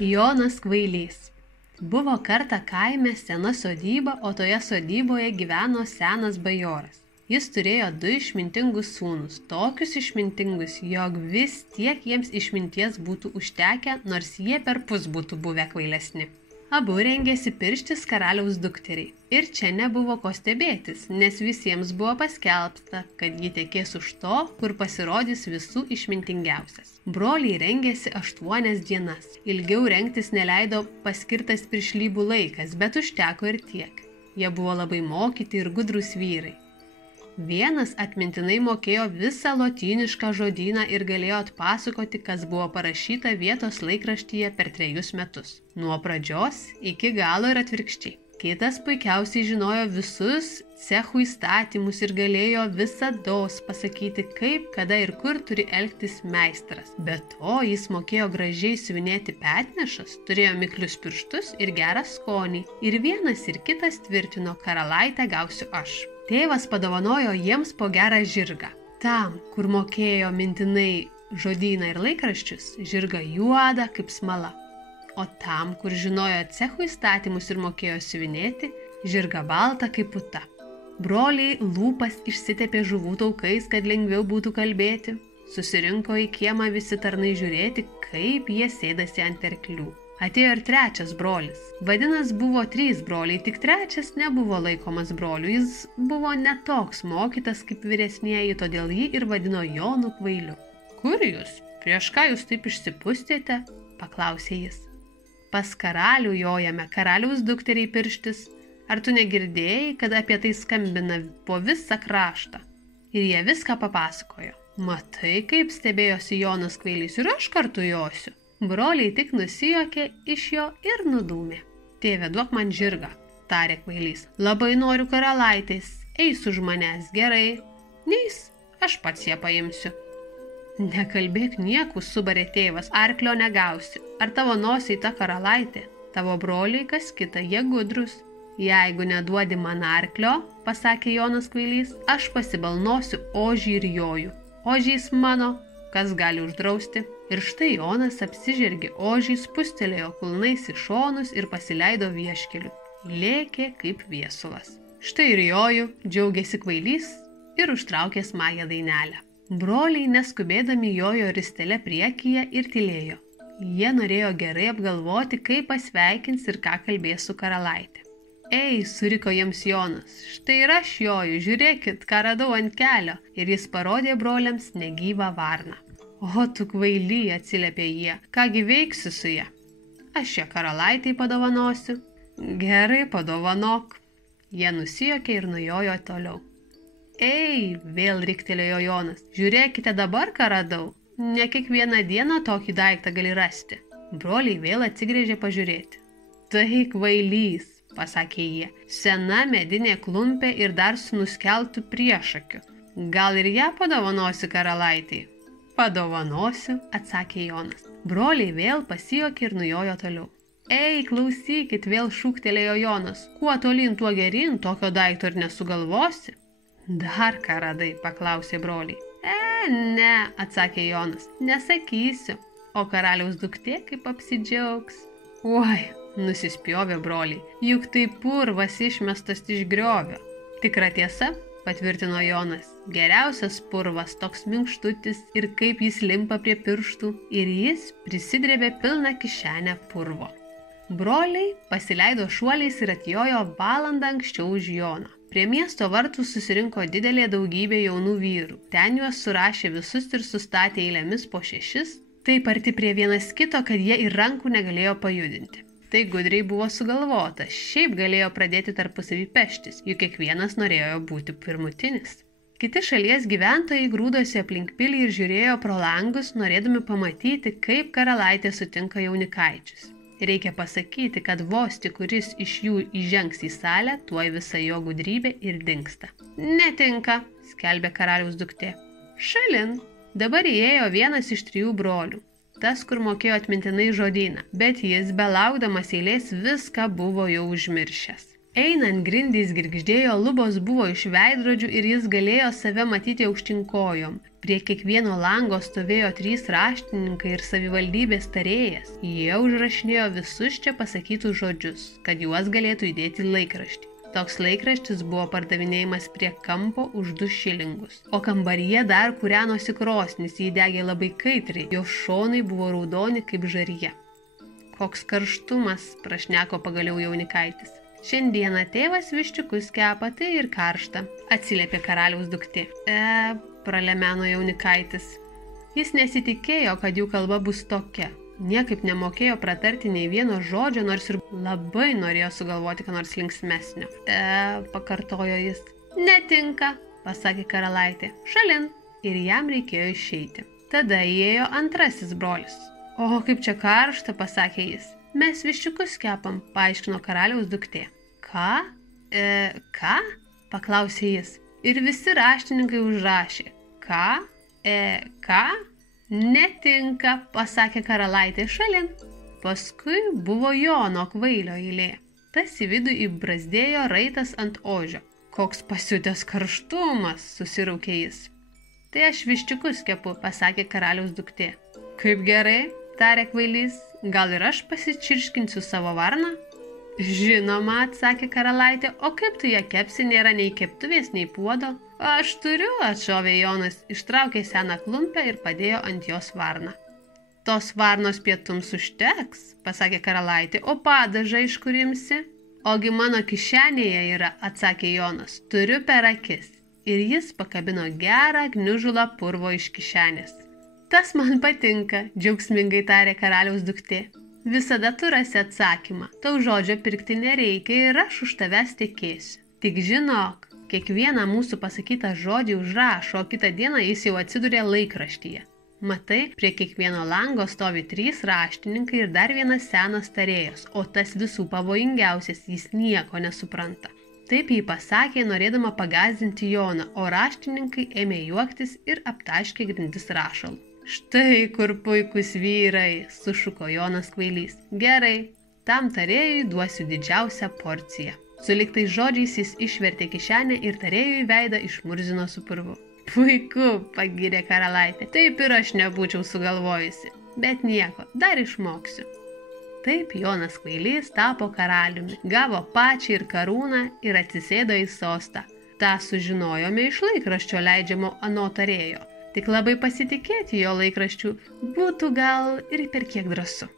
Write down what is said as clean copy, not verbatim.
Jonas kvailys. Buvo kartą kaime sena sodyba, o toje sodyboje gyveno senas bajoras. Jis turėjo 2 išmintingus sūnus, tokius išmintingus, jog vis tiek jiems išminties būtų užtekę, nors jie perpus būtų buvę kvailesni. Abu rengėsi pirštis karaliaus dukteriai. Ir čia nebuvo ko stebėtis, nes visiems buvo paskelbta, kad ji tekės už to, kur pasirodys visų išmintingiausias. Broliai rengėsi 8 dienas. Ilgiau rengtis neleido paskirtas piršlybų laikas, bet užteko ir tiek. Jie buvo labai mokyti ir gudrūs vyrai. Vienas atmintinai mokėjo visą lotynišką žodyną ir galėjo atpasakoti, kas buvo parašyta vietos laikraštyje per 3 metus. Nuo pradžios iki galo ir atvirkščiai. Kitas puikiausiai žinojo visus cechų įstatymus ir galėjo visados pasakyti, kaip, kada ir kur turi elgtis meistras. Be to, jis mokėjo gražiai siuvinėti petnešas, turėjo miklius pirštus ir gerą skonį. Ir vienas ir kitas tvirtino, karalaitę gausiu aš. Tėvas padovanojo jiems po gerą žirgą. Tam, kur mokėjo mintinai žodyną ir laikraščius, žirgą juodą kaip smala. O tam, kur žinojo cechų įstatymus ir mokėjo siuvinėti, žirgą baltą kaip puta. Broliai lūpas išsitepė žuvų taukais, kad lengviau būtų kalbėti. Susirinko į kiemą visi tarnai žiūrėti, kaip jie sėdasi ant arklių. Atėjo ir 3 brolis. Vadinas buvo 3 broliai, tik 3 nebuvo laikomas broliu. Jis buvo netoks mokytas kaip vyresnieji, todėl jį ir vadino Jonu kvailiu. Kur jūs? Prieš ką jūs taip išsipustėte? Paklausė jis. Pas karalių jojame, karaliaus dukteriai pirštis. Ar tu negirdėjai, kad apie tai skambina po visą kraštą? Ir jie viską papasakojo. Matai, kaip stebėjosi Jonas kvailys, ir aš kartu josiu. Broliai tik nusijuokė iš jo ir nudūmė. Tėve, duok man žirgą, tarė kvailys. Labai noriu karalaitės, eis už manęs, gerai. Neis, aš pats ją paimsiu. Nekalbėk niekų, subarė tėvas, arklio negausi. Ar tavo nosiai ta karalaitė? Tavo broliai kas kita, jie gudrus. Jeigu neduodi man arklio, pasakė Jonas kvailys, aš pasibalnosiu ožį ir joju. Ožys mano, kas gali uždrausti? Ir štai Jonas apsižergė ožį, spustelėjo kulnais į šonus ir pasileido vieškeliu. Lėkė kaip viesulas. Štai ir joju, džiaugėsi kvailys ir užtraukė smagią dainelę. Broliai neskubėdami jojo ristele priekyje ir tylėjo. Jie norėjo gerai apgalvoti, kaip pasveikins ir ką kalbės su karalaitė. Ei, suriko jiems Jonas, štai ir aš joju, žiūrėkit, ką radau ant kelio. Ir jis parodė broliams negyvą varną. O tu kvaily, atsiliepė jie, kągi veiksi su ja? Aš ją karalaitai padovanosiu. Gerai, padovanok. Jie nusijuokė ir nujojo toliau. Ei, vėl riktelėjo Jonas, žiūrėkite dabar, ką radau. Ne kiekvieną dieną tokį daiktą gali rasti. Broliai vėl atsigrėžė pažiūrėti. Tai kvailys, pasakė jie, sena medinė klumpė ir dar su nuskeltu priešakiu. Gal ir ją padovanosi karalaitai? Padovanosiu, atsakė Jonas. Broliai vėl pasijuokė ir nujojo toliau. Ei, klausykit, vėl šūktelėjo Jonas. Kuo tolyn, tuo geryn, tokio daikto ir nesugalvosi? Dar ką radai, paklausė broliai. Ne, atsakė Jonas, nesakysiu. O karaliaus duktė kaip apsidžiaugs. Oi, nusispjovė broliai, juk tai purvas išmestas iš griovio. Tikra tiesa, patvirtino Jonas. Geriausias purvas, toks minkštutis ir kaip jis limpa prie pirštų, ir jis prisidrėbė pilną kišenę purvo. Broliai pasileido šuoliais ir atjojo valandą anksčiau už Joną. Prie miesto vartų susirinko didelė daugybė jaunų vyrų. Ten juos surašė visus ir sustatė eilėmis po 6, taip arti prie vienas kito, kad jie ir rankų negalėjo pajudinti. Tai gudriai buvo sugalvota, šiaip galėjo pradėti tarpusavį peštis, juk kiekvienas norėjo būti pirmutinis. Kiti šalies gyventojai grūdosi aplink pilį ir žiūrėjo pro langus, norėdami pamatyti, kaip karalaitė sutinka jaunikaičius. Reikia pasakyti, kad vos tik kuris iš jų įžengs į salę, tuoj visa jo gudrybė ir dingsta. Netinka, skelbė karaliaus duktė. Šalin. Dabar įėjo vienas iš 3 brolių. Tas, kur mokėjo atmintinai žodyną, bet jis, belaukdamas eilės, viską buvo jau užmiršęs. Einant grindys girgždėjo, lubos buvo iš veidrodžių ir jis galėjo save matyti aukštinkojom. Prie kiekvieno lango stovėjo 3 raštininkai ir savivaldybės tarėjas. Jie užrašinėjo visus čia pasakytus žodžius, kad juos galėtų įdėti į laikraštį. Toks laikraštis buvo pardavinėjimas prie kampo už 2 šilingus. O kambaryje dar kūrenosi krosnis, jį degė labai kaitriai, jo šonai buvo raudoni kaip žaryje. Koks karštumas, prašneko pagaliau jaunikaitis. Šiandieną tėvas viščiukus kepa, tai ir karšta, atsiliepė karaliaus duktė. Pralemeno jaunikaitis. Jis nesitikėjo, kad jų kalba bus tokia. Niekaip nemokėjo pratarti nei vieno žodžio, nors ir labai norėjo sugalvoti ką nors linksmesnio. Pakartojo jis. Netinka, pasakė karalaitė. Šalin. Ir jam reikėjo išeiti. Tada įėjo antrasis brolis. O, kaip čia karšta, pasakė jis. Mes viščiukus kepam, paaiškino karaliaus duktė. Ką? Ką? Paklausė jis. Ir visi raštininkai užrašė. Ką? Ką? Netinka, pasakė karalaitė šalin. Paskui buvo Jono kvailio eilė. Tas į vidų įbrazdėjo raitas ant ožio. Koks pasiutęs karštumas, susiraukė jis. Tai aš viščiukus kepu, pasakė karaliaus duktė. Kaip gerai, tarė kvailys. Gal ir aš pasičirškinsiu savo varną? Žinoma, atsakė karalaitė, o kaip tu ją kepsi, nėra nei keptuvės, nei puodo. Aš turiu, atšovė Jonas, ištraukė seną klumpę ir padėjo ant jos varną. Tos varnos pietums užteks, pasakė karalaitė, o padažą iš kur imsi? Ogi mano kišenėje yra, atsakė Jonas, turiu per akis. Ir jis pakabino gerą gniužulą purvo iš kišenės. Tas man patinka, džiaugsmingai tarė karaliaus duktė. Visada tu rasi atsakymą. Tau žodžio pirkti nereikia ir aš už tavęs tekėsiu. Tik žinok, kiekvieną mūsų pasakytą žodį užrašo, o kitą dieną jis jau atsiduria laikraštyje. Matai, prie kiekvieno lango stovi 3 raštininkai ir dar vienas senas tarėjas, o tas visų pavojingiausias, jis nieko nesupranta. Taip jį pasakė, norėdama pagąsdinti Joną, o raštininkai ėmė juoktis ir aptaškė grindis rašalu. Štai kur puikūs vyrai, sušuko Jonas kvailys. Gerai, tam tarėjui duosiu didžiausią porciją. Suliktais žodžiais jis išvertė kišenę ir tarėjui veidą išmurzino su purvu. Puiku, pagyrė karalaitė. Taip ir aš nebūčiau sugalvojusi. Bet nieko, dar išmoksiu. Taip Jonas kvailys tapo karaliumi, gavo pačią ir karūną ir atsisėdo į sostą. Ta sužinojome iš laikraščio leidžiamo ano tarėjo. Tik labai pasitikėti jo laikraščių būtų gal ir per kiek drąsu.